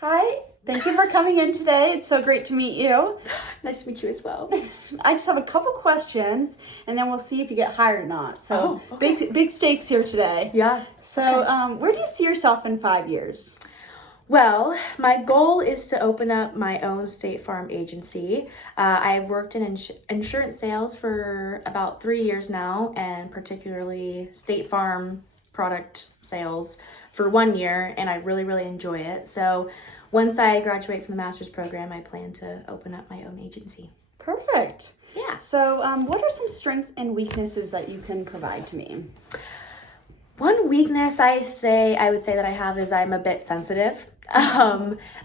Hi, thank you for coming in today. It's so great to meet you. Nice to meet you as well. I just have a couple questions, and then we'll see if you get hired or not. So, okay. big stakes here today. Yeah. So, where do you see yourself in 5 years? Well, my goal is to open up my own State Farm agency. I've worked in insurance sales for about 3 years now, and particularly State Farm product sales for 1 year, and I really, really enjoy it. So once I graduate from the master's program, I plan to open up my own agency. Perfect. Yeah. So, what are some strengths and weaknesses that you can provide to me? One weakness I would say that I have is I'm a bit sensitive.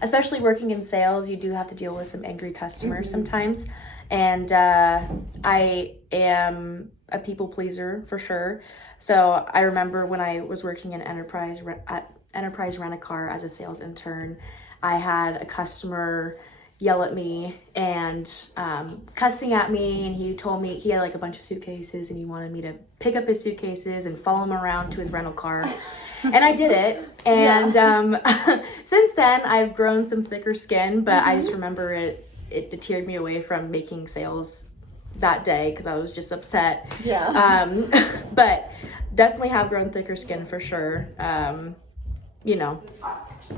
Especially working in sales, you do have to deal with some angry customers sometimes. And I am a people pleaser for sure. So I remember when I was working in Enterprise Rent-A-Car as a sales intern, I had a customer yell at me and cussing at me, and he told me he had like a bunch of suitcases and he wanted me to pick up his suitcases and follow him around to his rental car. And I did it, and since then I've grown some thicker skin, but I just remember it deterred me away from making sales that day because I was just upset. But definitely have grown thicker skin for sure.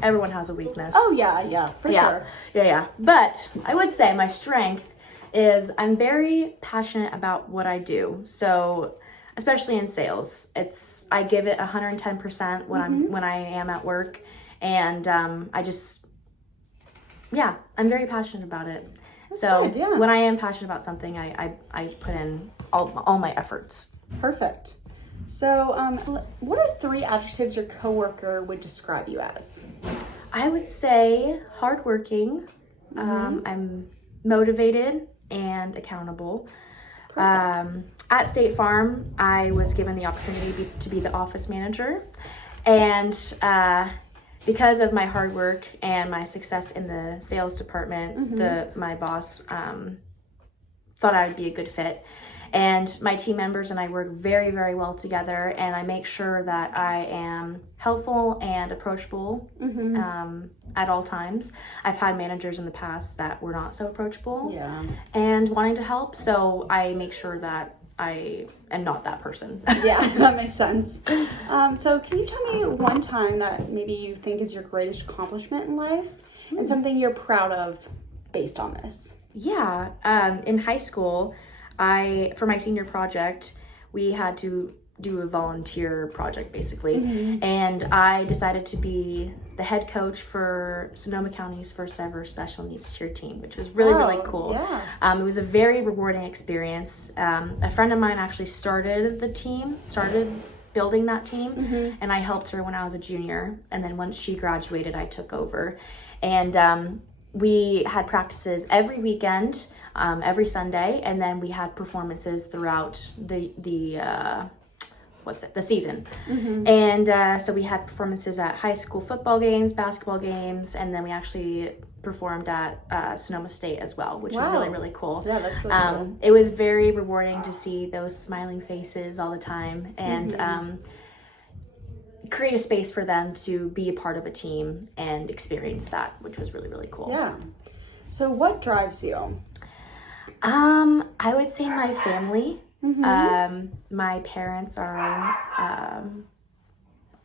Everyone has a weakness. Oh, yeah, for sure. Yeah. But I would say my strength is I'm very passionate about what I do. So, especially in sales, I give it 110% when I am at work, and I'm very passionate about it. That's so good, yeah. When I am passionate about something, I put in all my efforts. Perfect. So, what are 3 adjectives your coworker would describe you as? I would say hardworking. I'm motivated and accountable. At State Farm, I was given the opportunity to be the office manager, and because of my hard work and my success in the sales department, my boss thought I would be a good fit. And my team members and I work very, very well together, and I make sure that I am helpful and approachable at all times. I've had managers in the past that were not so approachable and wanting to help, so I make sure that I am not that person. Yeah, that makes sense. So can you tell me one time that maybe you think is your greatest accomplishment in life and something you're proud of based on this? Yeah, in high school, for my senior project, we had to do a volunteer project basically, and I decided to be the head coach for Sonoma County's first ever special needs cheer team, which was really cool. It was a very rewarding experience. A friend of mine actually started building that team, and I helped her when I was a junior, and then once she graduated, I took over. And we had practices every weekend, every Sunday, and then we had performances throughout the season. And so we had performances at high school football games, basketball games, and then we actually performed at Sonoma State as well, which was really, really cool. Yeah, that's really cool. It was very rewarding to see those smiling faces all the time, and create a space for them to be a part of a team and experience that, which was really, really cool. Yeah. So what drives you? I would say my family. My parents are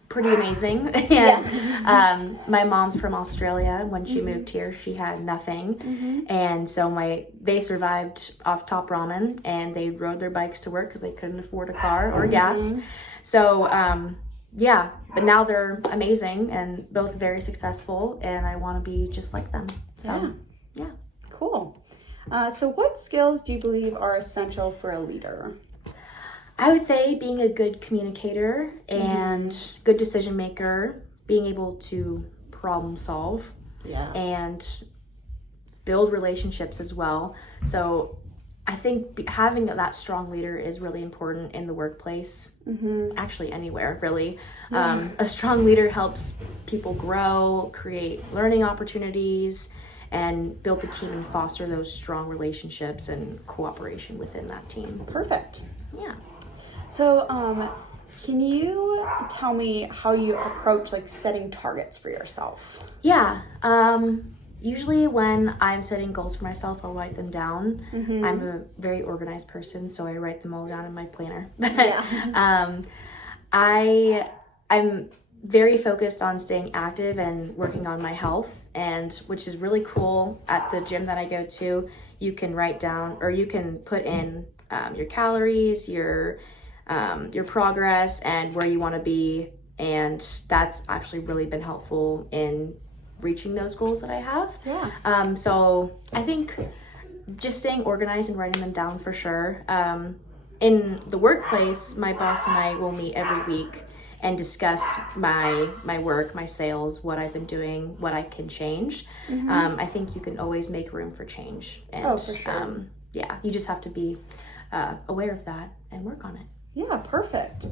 pretty amazing. And my mom's from Australia. When she moved here, she had nothing. And so they survived off top ramen, and they rode their bikes to work because they couldn't afford a car or gas. So but now they're amazing and both very successful, and I want to be just like them. So yeah. Cool. So what skills do you believe are essential for a leader? I would say being a good communicator and good decision maker, being able to problem solve and build relationships as well. So I think having that strong leader is really important in the workplace, actually anywhere really. A strong leader helps people grow, create learning opportunities, and build the team and foster those strong relationships and cooperation within that team. Perfect. Yeah. So Can you tell me how you approach like setting targets for yourself? Yeah. Usually when I'm setting goals for myself, I'll write them down. I'm a very organized person, so I write them all down in my planner. Yeah. I'm very focused on staying active and working on my health, and which is really cool. At the gym that I go to, you can write down, or you can put in your calories, your progress, and where you want to be, and that's actually really been helpful in reaching those goals that I have. Yeah. So I think just staying organized and writing them down for sure. In the workplace, my boss and I will meet every week and discuss my work, my sales, what I've been doing, what I can change. I think you can always make room for change. And, for sure. Yeah, you just have to be aware of that and work on it. Yeah, perfect.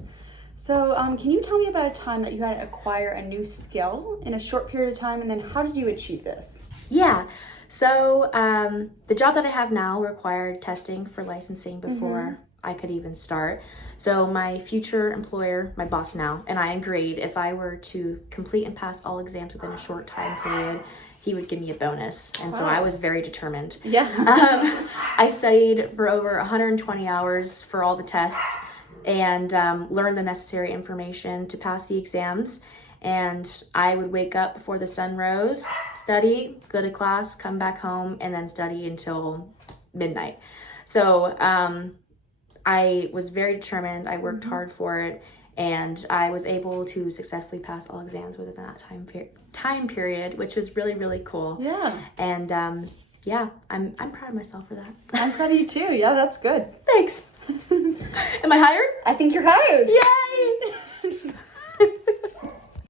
So can you tell me about a time that you had to acquire a new skill in a short period of time, and then how did you achieve this? Yeah. So the job that I have now required testing for licensing before I could even start. So my future employer, my boss now, and I agreed if I were to complete and pass all exams within a short time period, he would give me a bonus. And so I was very determined. Yeah. I studied for over 120 hours for all the tests and learned the necessary information to pass the exams. And I would wake up before the sun rose, study, go to class, come back home, and then study until midnight. So I was very determined. I worked hard for it, and I was able to successfully pass all exams within that time period, which was really, really cool. Yeah. And yeah, I'm proud of myself for that. I'm proud of you too. Yeah, that's good. Thanks. Am I hired? I think you're hired. Yay!